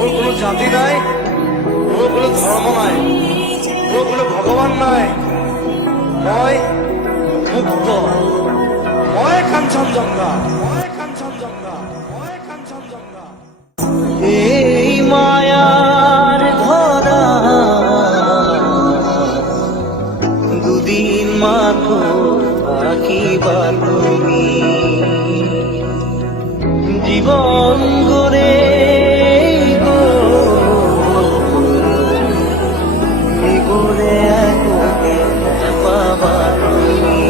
ওর কোনো জাতি নাই, ওর কোনো ধর্ম নাই, ওর কোনো ভগবান নাই। মই মুক্ত, মই কাঞ্চনজঙ্ঘা, মই কাঞ্চনজঙ্ঘা, মই কাঞ্চনজঙ্ঘা। এই মায়ার ধরা দুদিন মাত্র থাকিবা তুমি, জীবন গড়ে গড়ে পাবা তুমি।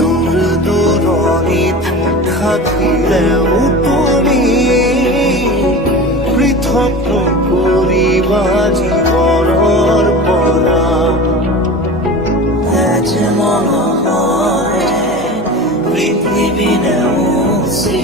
দূর দূরণিত থাকিলেও তুমি পৃথক নকৰিবা জীৱনৰ পৰা। এজ মনৰে পৃথিৱী নেওচি